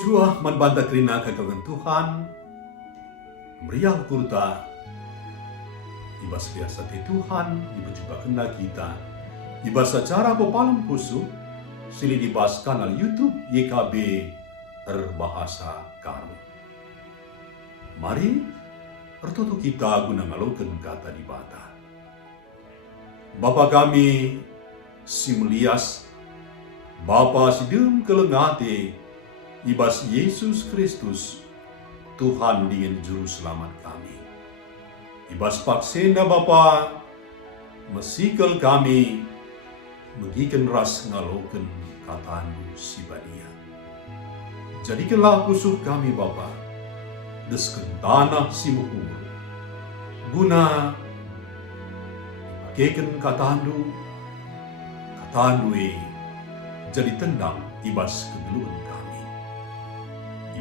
jua manbanta kerina kekagan Tuhan, meriang kurta, ibas biasa di Tuhan, iba jumpa kena kita, iba secara pepalam pusu, sini dibahas kanal YouTube YKB Berbahasa Karo. Mari, ertoto kita guna ngalokan kata di bata. Bapa kami, si melias, Bapa si dem kelengate, ibas Yesus Kristus, Tuhan dengan Juru Selamat kami. Ibas paksenda Bapa, mesikal kami, megikan ras ngaloken kataanmu si badia. Jadikanlah pusuh kami Bapa, desken tanah si muhur, guna pakaikan kataanmu jadi tendang ibas kegeluhan kami.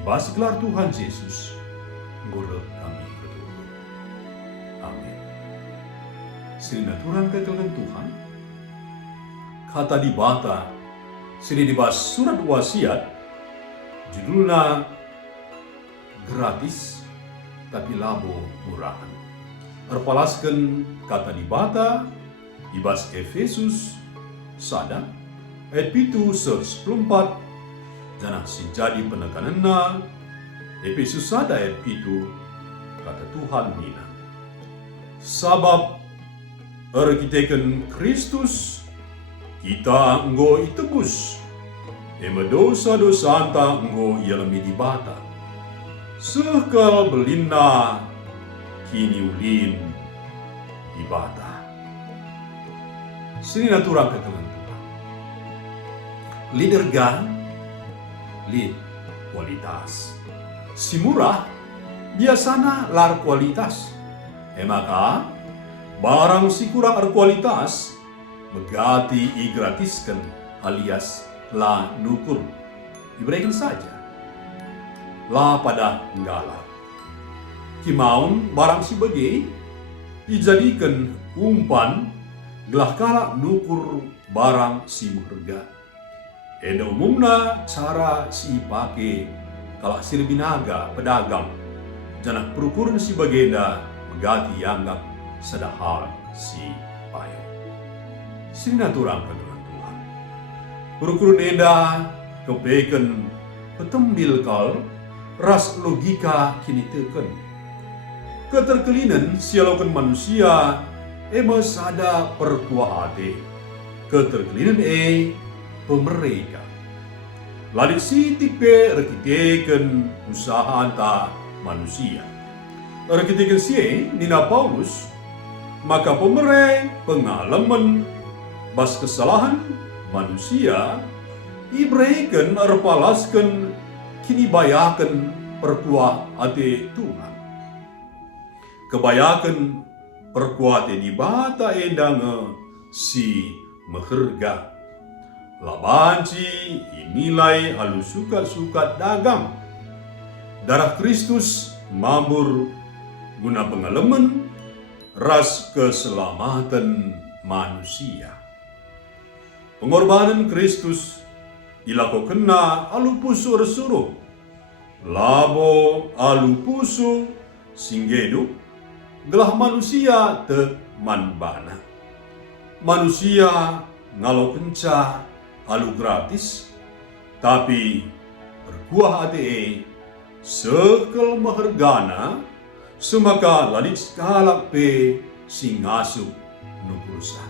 Ibas gelar Tuhan Yesus, ngurut kami betul. Amin. Sini turang kegeluhan Tuhan, kata di bata, sini dibahas surat wasiat, judulnya gratis tapi labo murahan. Erpalaskan kata di bata, ibas Efesus sada, ayat 7:14, janah si jadi penekananna, Efesus sada ayat 7, kata Tuhan nina. Sabab erkiteken Kristus, kita enggo itebus, ema dosa-dosa anta enggo yalami di bata. Sekal belinda, kini ulin di bata. Sini naturang ketelan Tuhan. Leader gan, lead kualitas. Si murah, biasana lar kualitas. Maka, barang si kurang kualitas, megati igratiskan alias la nukur. Diberikan saja. La pada ngala. Kimaun barang si bagai, dijadikan umpan gelah kala nukur barang si muherga. Eda umumna cara si pake kalah si binaga pedagang. Janah perukuran si bagenda megati yanggap sedahar si payo. Sini naturang kegelan Tuhan. Perukuran eda kebaikan petembil kal ras logika kini teken. Keterkelinan sialokan manusia ema sada perkuahate. Keterkelinan pemereka. Lalu si tipe rekiteken usaha anta manusia. Rekiteken si nina Paulus, maka pengalaman bas kesalahan manusia ibreiken erpalasken kini bayakan perkuah ate Tuhan. Kebayakan perkuah ate di bata endang si meherga. Labanci inilai alu sukat-sukat dagang. Darah Kristus mambur guna pengalaman ras keselamatan manusia. Pengorbanan Kristus ilakokenna alu pusu resuruh. Labo alu pusu singgedu gelah manusia te manbana. Manusia ngalau kenca alu gratis, tapi berkuah ate sekel mahergana semaka lalit skalak pe singasup nukursa.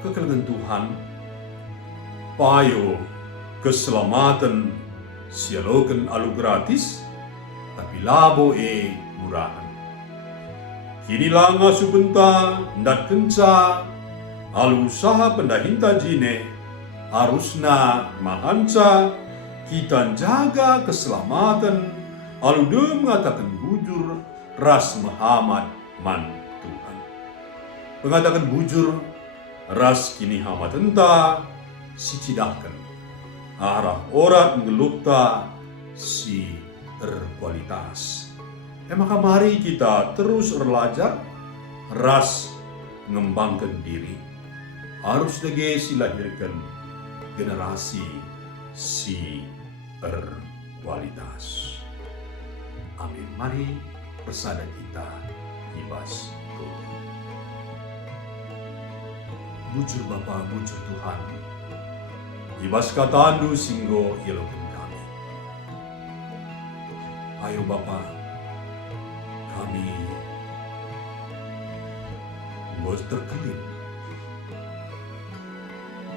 Kekelengan Tuhan, payo keselamatan sialoken alu gratis, tapi labo murahan. Kini langa subenta ndat kenca alu usaha pendahinta jine harusna mahanca kita jaga keselamatan alu de mengatakan bujur ras Muhammad man Tuhan. Mengatakan bujur ras kini hamat enta si cidahkan arah orat ngelukta si berkualitas. Maka mari kita terus belajar ras mengembangkan diri. Harus lagi silahirkan generasi si berkualitas. Amin. Mari bersama kita ibas Tuhan. Bujur Bapa, bujur Tuhan, ibas katandu singgo ilokin kami. Ayo Bapa, kami bos terkelip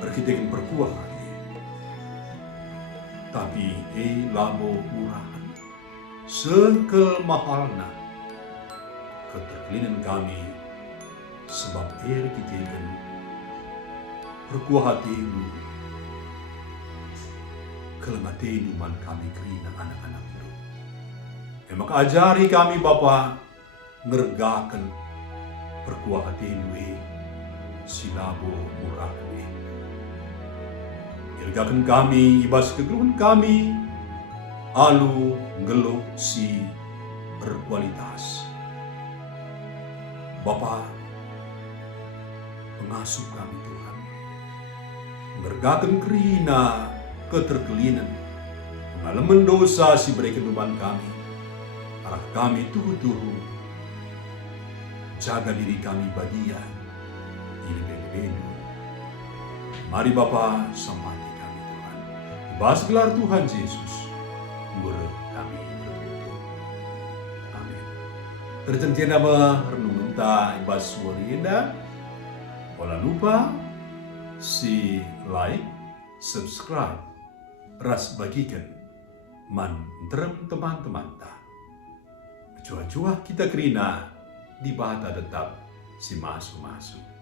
berkitekin berkuah hati, tapi lamo murahan sekel mahalna keterkelinan kami sebab kitekin berkuah hati kelemati iman kami kerina anak-anak itu. Maka ajari kami Bapa ngergakan berkuah hati ini silabo murah ini. Ilgakan kami ibas kegeluhan kami alu ngeluh si berkualitas. Bapa pengasuh kami Tuhan, ngergakan kerina keterkelinan pengalaman dosa si berikan beban kami, arah kami tuhu-tuhu jaga diri kami badia ilmu. Mari Bapa sampai kami Tuhan, ibas gelar Tuhan Yesus murid kami bertutup. Amin. Terjentian nama renung entah ibas warinda. Jangan lupa si like, subscribe, ras bagikan man teman-teman ta. Cuah-cuah kita kerina di bata tetap si masuk-masuk.